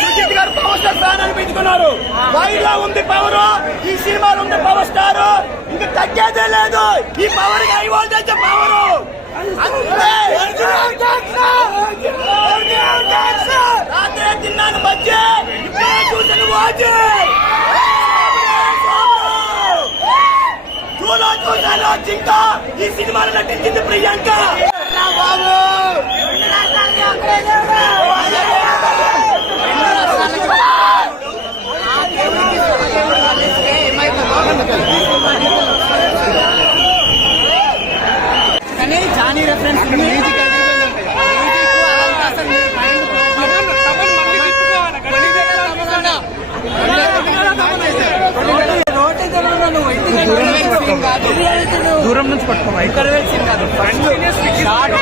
సుజిత్ గారు power star fan అనిపించుకున్నారు. వైలో ఉంది power, ఈ సినిమాలో ఉంది పవర్ స్టార్. ఇంకా తగ్గేదే లేదు. ఈ పవర్ హై వోల్టేజ్ పవర్ రాత్రి తిన్నాను బజ్జే, ఇప్పుడే చూసిన వాజే చూసాను జింక. ఈ సినిమాలో నటించింది ప్రియాంక. బాబు కానీ జానీ రెఫరెన్స్ దూరం నుంచి పట్టుకోవాలి. ఇంటర్వెల్ సీన్ కాదు, ఫస్ట్ షార్ట్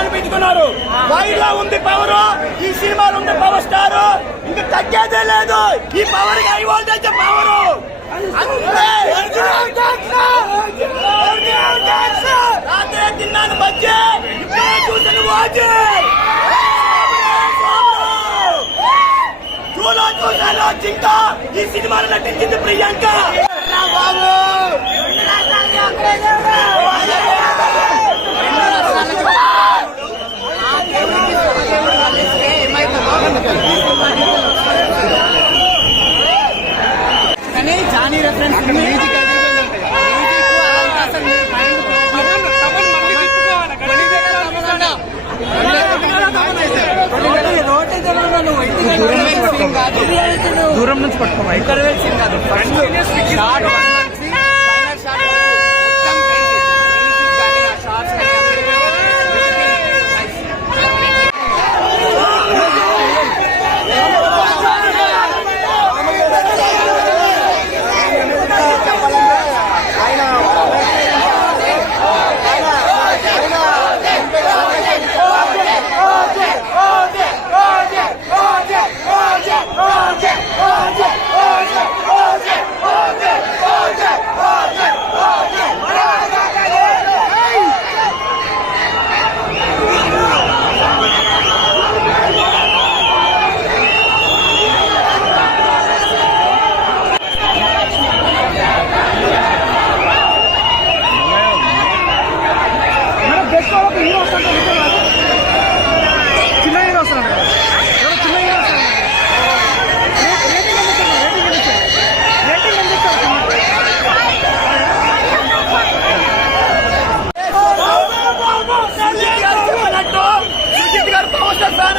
అనిపించుకున్నారు. వైలో ఉంది పవర్, ఈ సినిమాలో ఉంది పవర్ స్టార్. ఇంకా తగ్గేదే లేదు. ఈ పవర్ హై వోల్టేజ్ పవర్ రాత్రి తిన్నాను బజ్జే, ఇప్పుడే చూసిన వాజే చూసాను జింక. ఈ సినిమాలో నటించింది ప్రియాంక. బాబు కానీ జానీ రెఫరెన్స్ దూరం నుంచి పట్టుకోవాలి. ఇంటర్వెల్ సీన్ కాదు, ఫస్ట్ షార్ట్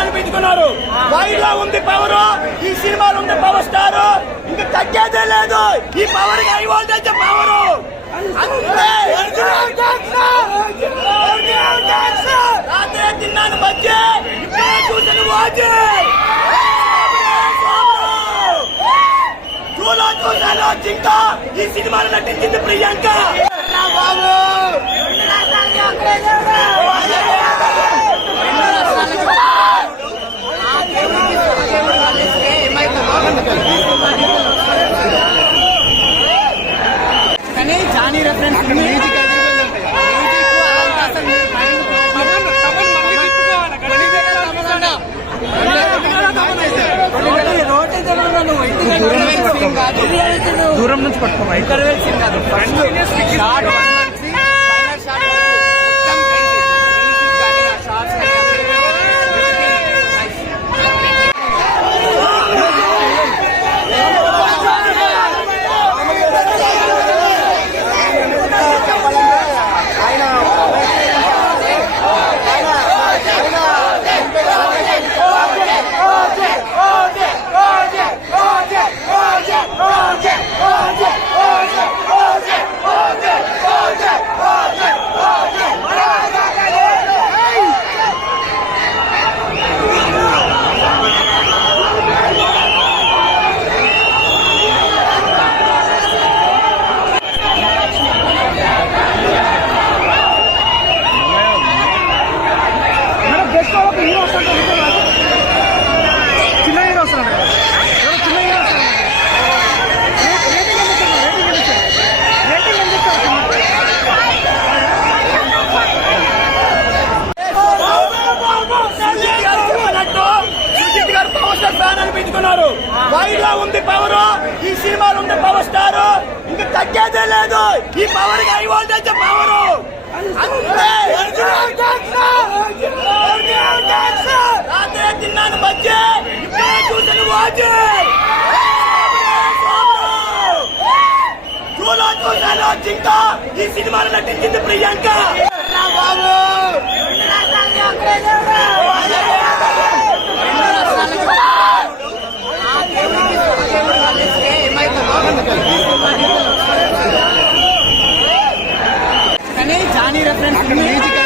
అనిపించుకున్నారు. వైలో ఉంది పవర్, ఈ సినిమాలో ఉంది పవర్ స్టార్. ఇంకా తగ్గేదే లేదు. ఈ పవర్ హై వోల్టేజ్ పవర్ రాత్రి తిన్నాను బజ్జే, ఇప్పుడే చూసిన వాజే చూసాను జింక. ఈ సినిమాలో నటించింది ప్రియాంక. బాబు కానీ జానీ రెఫరెన్స్ సీన్ కాదు. దూరం నుంచి పట్టుకో మైక్. ఇంటర్వెల్ సీన్ కాదు. ఫస్ట్ షార్ట్ 1 నుంచి ఫైనల్ షార్ట్ వరకు మొత్తం crazy. Music కానీ ఆ షార్ట్స్ కానీ చిన్న హీరో వస్తున్నాడు కదా, ఎవరో చిన్న హీరో వస్తున్నాడు. రేటింగ్ ఎంత ఇస్తారు? సుజిత్ గారు పవర్ స్టార్ ఫ్యాన్ అనిపించుకున్నారు. వైడ్లో ఉంది పవర్, ఈ సినిమాలో ఉంది పవర్ స్టార్. ఇంకా తగ్గేదే లేదు. ఈ పవర్ హై వోల్టేజ్ పవర్ రాత్రి తిన్నాను మధ్య ఇప్పుడే చూసాను వాచ్ చూసాను చింత. ఈ సినిమాలో నటించింది ప్రియాంక. బాబు కానీ జానీ రెఫరెన్స్ మ్యూజిక్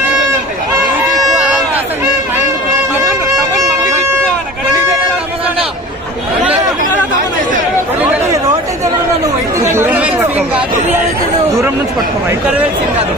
దూరం నుంచి పట్టుకో మైక్. ఇంటర్వెల్ సీన్ కాదు.